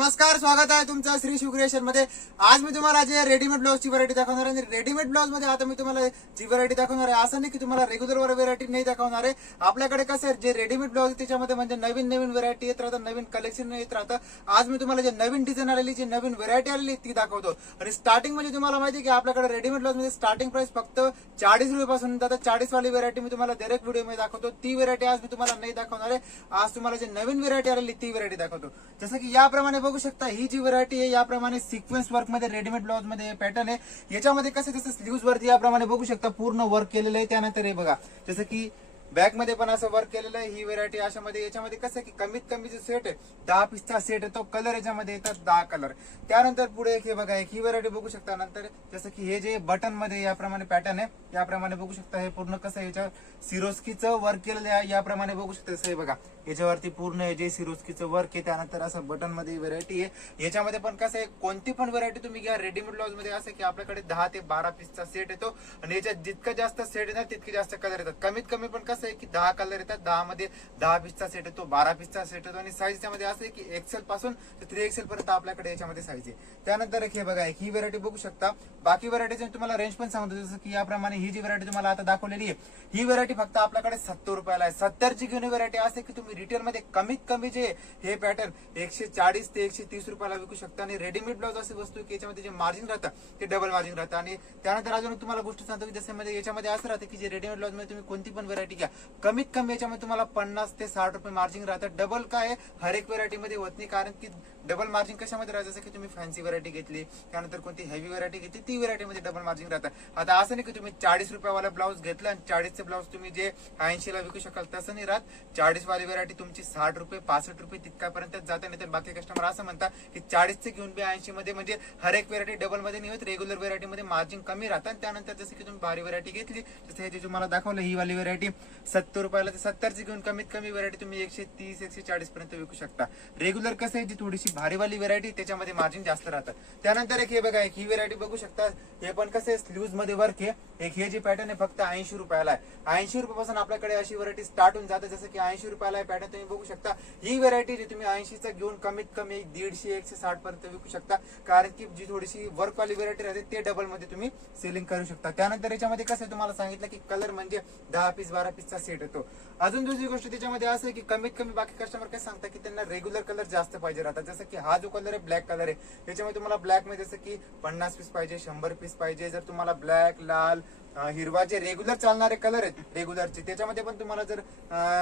नमस्कार, स्वागत आहे तुमचं श्री शिव क्रिएशन मध्ये। आज मी तुम्हाला जे रेडीमेड ब्लाउजची व्हरायटी दाखवणार आहे। रेडीमेड ब्लाउज मध्ये आता मी तुम्हाला जी व्हरायटी दाखवणार आहे, असं नाही की तुम्हाला रेग्युलर व्हरायटी नाही दाखवणार आहे। आपल्याकडे कसं आहे, जे रेडीमेड ब्लाउज त्याच्यामध्ये म्हणजे नवीन नवीन व्हरायटी येत राहतात, नवीन कलेक्शन येत राहतं। आज मी तुम्हाला जे नवीन डिझाईन आलेली, जी नवीन व्हरायटी आलेली ती दाखवतो। आणि स्टार्टिंग म्हणजे तुम्हाला माहिती आहे की आपल्याकडे रेडीमेड ब्लाउज मध्ये स्टार्टिंग प्राइस फक्त 40 रुपयापासून जातं। 40 वाली व्हरायटी मी तुम्हाला डायरेक्ट व्हिडिओ मध्ये दाखवतो। ती व्हरायटी आज मी तुम्हाला नाही दाखवणार आहे। आज तुम्हाला जे नवीन व्हरायटी आलेली ती व्हरायटी दाखवतो। जसं की याप्रमाणे बघू शकता, ही जी व्हरायटी आहे याप्रमाणे सिक्वेन्स वर्क मध्ये रेडीमेड ब्लाउज मध्ये पॅटर्न आहे। याच्यामध्ये कसं जसं स्लीव्ज वरती याप्रमाणे बघू शकता पूर्ण वर्क केलेलं आहे। त्यानंतर हे बघा, जसं की बॅक मध्ये पण असं वर्क केलेलं आहे। ही व्हरायटी अशामध्ये याच्यामध्ये कसं की कमीत कमी जो सेट आहे 10 पीसचा सेट आहे, तो कलर याच्यामध्ये येतात 10 कलर। त्यानंतर पुढे एक हे बघा, एक ही व्हरायटी बघू शकता। नंतर जसं की हे जे बटन मध्ये याप्रमाणे पॅटर्न आहे, याप्रमाणे बघू शकता। हे पूर्ण कसं याच्या सिरोस्कीचं वर्क केलेलं आहे, याप्रमाणे बघू शकता। जसं हे बघा, याच्यावरती पूर्ण जे सिरोस्कीचं वर्क आहे। त्यानंतर असं बटन मध्ये व्हरायटी आहे। याच्यामध्ये पण कसं आहे, कोणती पण व्हरायटी तुम्ही घ्या रेडीमेड ब्लाउज मध्ये, असं की आपल्याकडे 10 ते 12 पीसचा सेट येतो। आणि याच्यात जितकं जास्त सेट येणार तितके जास्त कलर येतात। कमीत कमी पण कसं आहे की 10 कलर येतात। 10 मध्ये 10 पीसचा सेट येतो, 12 पीसचा सेट येतो। आणि साईज मध्ये असं आहे की एक्सेल पासून 3XL पर्यंत आपल्याकडे याच्यामध्ये साईज आहे। त्यानंतर हे बघा, एक ही व्हरायटी बघू शकता। बाकी व्हरायटीचे तुम्हाला रेंज पण सांगतो, जसं की याप्रमाणे ही जी व्हरायटी तुम्हाला आता दाखवलेली आहे, ही व्हरायटी फक्त आपल्याकडे 70 रुपयाला आहे। 70 ची घेऊन व्हरायटी असते की तुम्ही रिटेल मध्ये कमीत कमी जे हे पॅटर्न 140 ते 130 रुपयाला विकू शकता। आणि रेडीमेड ब्लाउज अशी वस्तू की याच्यामध्ये जे मार्जिन राहतं ते डबल मार्जिन राहतं। आणि त्यानंतर अजून तुम्हाला गोष्ट सांगतो की जसं मध्ये याच्यामध्ये असं राहतं की जे रेडीमेड ब्लाउज मध्ये तुम्ही कोणती पण व्हरायटी घ्या, कमीत कमी याच्यामध्ये तुम्हाला 50 ते 60 रुपये मार्जिन राहतं। डबल काय हर एक व्हरायटी मध्ये होत नाही, कारण की डबल मार्जिन कशामध्ये राहतं, जसं की तुम्ही फॅन्सी व्हरायटी घेतली, त्यानंतर कोणती हेवी व्हरायटी घेतली, ती व्हरायटी मध्ये डबल मार्जिन राहतं। आता असं नाही की तुम्ही 40 रुपयावाला ब्लाउज घेतला आणि 40चे ब्लाउज तुम्ही जे 80 ला विकू शकाल, तसं नाही राहत। 40 वाली व्हरायटी तुमची 60 रुपये 65 रुपये तितकापर्यंत जाते। नाही तर बाकी कस्टमर असं म्हणतात की 40चे घेऊन बी 80 मध्ये, म्हणजे हर एक व्हरायटी डबल मध्ये नाही होत। रेग्युलर व्हरायटी मध्ये मार्जिन कमी राहतं। त्यानंतर जसं की तुम्ही भारी व्हरायटी घेतली, जसं हे जे तुम्हाला दाखवलं ही वाली व्हरायटी 70 रुपयाला, 70ची घेऊन कमीत कमी व्हरायटी तुम्ही 130 140 पर्यंत विकू शकता। रेग्युलर कसं आहे, जी थोडीशी भारीवाली व्हरायटी त्याच्यामध्ये मार्जिन जास्त राहतं। त्यानंतर एक हे बघा, एक ही व्हरायटी बघू शकता। हे पण कसं आहे, स्लीव्ज मध्ये वर्क आहे। एक हे जे पॅटर्न आहे फक्त 80 रुपयाला आहे। 80 रुपयापासून आपल्याकडे अशी व्हरायटी स्टार्ट होऊन जाते। जसं की 80 रुपयाला पॅटर्न तुम्ही बघू शकता। ही व्हरायटी जी तुम्ही 80चा घेऊन कमीत कमी 150 160 पर्यंत विकू शकता, कारण की जी थोडीशी वर्क वाली व्हरायटी राहते ते डबल मध्ये तुम्ही सेलिंग करू शकता। त्यानंतर याच्यामध्ये कसं आहे, तुम्हाला सांगितलं की कलर म्हणजे 10 पीस 12 पीसचा सेट येतो। अजून दुसरी गोष्ट त्याच्यामध्ये असं आहे की कमीत कमी बाकी कस्टमर काय सांगतात की त्यांना रेग्युलर कलर जास्त पाहिजे राहतात। जसं की हा जो कलर आहे ब्लॅक कलर आहे, त्याच्यामध्ये तुम्हाला ब्लॅक मध्ये जसं की 50 पीस पाहिजे, 100 पीस पाहिजे। जर तुम्हाला ब्लॅक, लाल, हिरवा जे रेग्युलर चालणारे कलर आहेत रेग्युलरचे, त्याच्यामध्ये पण तुम्हाला जर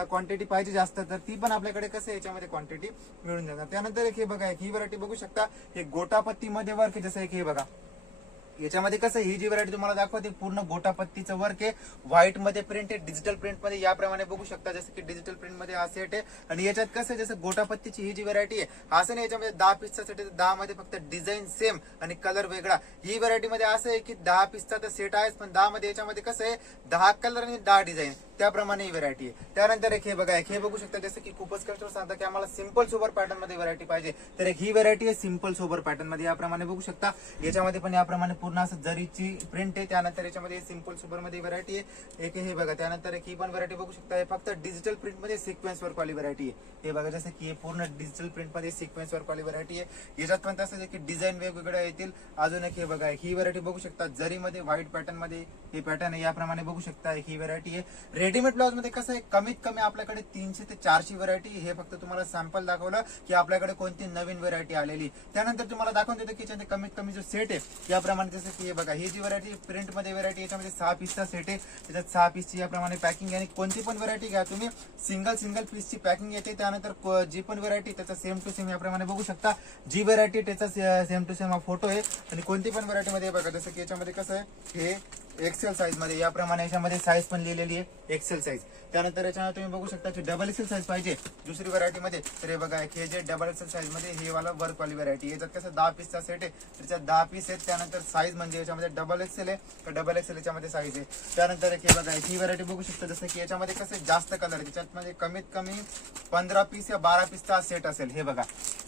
क्वांटिटी पाहिजे जास्त, तर ती पण आपल्याकडे कसं याच्यामध्ये क्वांटिटी मिळून जातात। त्यानंतर एक हे बघा, एक ही व्हरायटी बघू शकता। हे गोटापत्ती मध्ये वर्क आहे। जसं एक हे बघा, याच्यामध्ये कसं ही जी व्हरायटी तुम्हाला दाखवते पूर्ण गोटापत्तीचं वर्क आहे। व्हाईट मध्ये प्रिंट आहे, डिजिटल प्रिंट मध्ये याप्रमाणे बघू शकता। जसं की डिजिटल प्रिंट मध्ये हा सेट आहे। आणि याच्यात कसं जसं गोटापत्तीची ही जी व्हरायटी आहे, असं नाही याच्यामध्ये 10 पीसचा सेट आहे, 10 मध्ये फक्त डिझाईन सेम आणि कलर वेगळा। ही व्हरायटी मध्ये असं आहे की 10 पीसचा तर सेट आहेच, पण 10 मध्ये याच्यामध्ये कसं आहे 10 कलर आणि 10 डिझाईन, त्याप्रमाणे ही व्हरायटी आहे। त्यानंतर एक हे बघा, एक हे बघू शकता। जसं की खूपच कस्टमर सांगतात की आम्हाला सिंपल सोबर पॅटर्न मध्ये व्हरायटी पाहिजे, तर एक ही व्हरायटी आहे सिंपल सोबर पॅटर्न मध्ये। याप्रमाणे बघू शकता, याच्यामध्ये पण याप्रमाणे पूर्ण असं जरीची प्रिंट आहे। त्यानंतर याच्यामध्ये सिंपल सोबर मध्ये व्हरायटी आहे। एक हे बघा, त्यानंतर एक ही पण व्हरायटी बघू शकता। हे फक्त डिजिटल प्रिंट मध्ये सिक्वेन्स वर्क वाली व्हरायटी आहे। हे बघा, जसं की हे पूर्ण डिजिटल प्रिंट मध्ये सिक्वेन्स वर्क वाली व्हरायटी आहे। याच्यात पण तसं की डिझाईन वेगवेगळे येतील। अजून एक हे बघा, ही व्हरायटी बघू शकता। जरी मध्ये व्हाईट पॅटर्न मध्ये हे पॅटर्न आहे, याप्रमाणे बघू शकता। एक ही व्हरायटी आहे। रेडीमेड ब्लाउज मध्ये कसं आहे, कमीत कमी आपल्याकडे 300 ते 400 व्हरायटी। हे फक्त तुम्हाला सॅम्पल दाखवलं की आपल्याकडे कोणती नवीन व्हरायटी आलेली। त्यानंतर तुम्हाला दाखवून देतो की याच्यामध्ये कमीत कमी जो सेट आहे याप्रमाणे, जसं की हे बघा, ही जी व्हरायटी प्रिंट मध्ये व्हरायटी, याच्यामध्ये 6 पीसचा सेट आहे। त्याच्यात 6 पीसची याप्रमाणे पॅकिंग आहे। आणि कोणती पण व्हरायटी घ्या तुम्ही, सिंगल पीसची पॅकिंग येते। त्यानंतर जी पण व्हरायटी त्याचा सेम टू सेम याप्रमाणे बघू शकता। जी व्हरायटी त्याचा सेम टू सेम हा फोटो आहे। आणि कोणती पण व्हरायटी मध्ये बघा, जसं की याच्यामध्ये कसं आहे, हे एक्सेल साईज मध्ये याप्रमाणे याच्यामध्ये साईज पण लिहिलेली आहे एक्सेल साईज। त्यानंतर याच्यामध्ये तुम्ही बघू शकता की डबल एक्सेल साईज पाहिजे दुसरी व्हरायटी मध्ये, तर हे बघा, हे जे डबल एक्सेल साईज मध्ये हे वाला वर्क वाली व्हरायटी। याच्यात कसं 10 पीसचा सेट आहे, त्याच्यात 10 पीस आहेत। त्यानंतर साईज म्हणजे याच्यामध्ये डबल एक्सेल आहे, तर डबल एक्सेल याच्यामध्ये साईज आहे। त्यानंतर हे बघा, ही व्हरायटी बघू शकता। जसं की याच्यामध्ये कसं जास्त कलर, त्याच्यात मध्ये कमीत कमी 15 पीस या 12 पीसचा सेट असेल। हे बघा,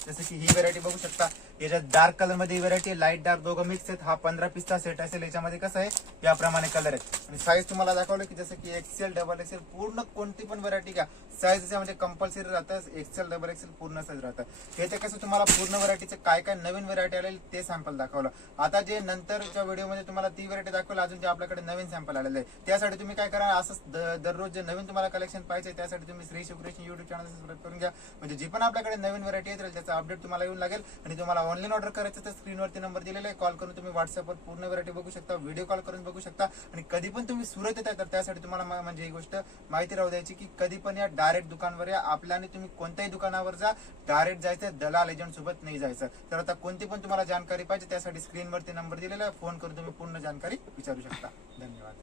जसं की ही व्हेरायटी बघू शकता, याच्यात डार्क कलर मध्ये ही व्हेरायटी, लाईट डार्क दोघं मिक्स आहेत. हा 15 पीसचा सेट असेल. याच्यामध्ये कसं आहे याप्रमाणे कलर आहेत आणि साईज तुम्हाला दाखवलं की जसं की एक्सेल डबल एक्सेल पूर्ण कोणती पण व्हेरायटी घ्या, साईज त्याच्यामध्ये कंपल्सरी राहतं. एक्सेल डबल एक्सेल पूर्ण साईज राहतं. हे ते कसं तुम्हाला पूर्ण व्हेरायटीचे काय काय नवीन व्हेरायटी आलेली ते सॅम्पल दाखवलं. आता जे नंतरच्या व्हिडिओमध्ये तुम्हाला ती व्हेरायटी दाखवलं, अजून जे आपल्याकडे नवीन सॅम्पल आलेलं आहे त्यासाठी तुम्ही काय करा, असंच दररोज जे नवीन तुम्हाला कलेक्शन पाहिजे त्यासाठी तुम्ही श्री शिवक्रिएशन युट्यूब चॅनल सबस्क्राईब करून घ्या. म्हणजे जी पण आपल्याकडे नवीन व्हेरायटी येत राहील त्याचा अपडेट तुम्हाला येऊन लागेल. आणि तुम्हाला ऑनलाईन ऑर्डर करायचं तर स्क्रीनवरती नंबर दिलेला आहे, कॉल करून तुम्ही व्हॉट्सअपवर पूर्ण व्हेरायटी बघू शकता, व्हिडिओ कॉल करून बघू शकता. आणि कधी पण तुम्ही सुरत येत आहे तर त्यासाठी तुम्हाला म्हणजे ही गोष्ट माहिती राहू द्यायची की कधी पण या डायरेक्ट दुकानवर या, आपल्याने तुम्ही कोणत्याही दुकानावर जा, डायरेक्ट जायचं, दलाल एजंट सोबत नाही जायचं. तर आता कोणती पण तुम्हाला जानकारी पाहिजे त्यासाठी स्क्रीनवरती नंबर दिलेला आहे, फोन करून तुम्ही पूर्ण जानकारी विचारू शकता. धन्यवाद.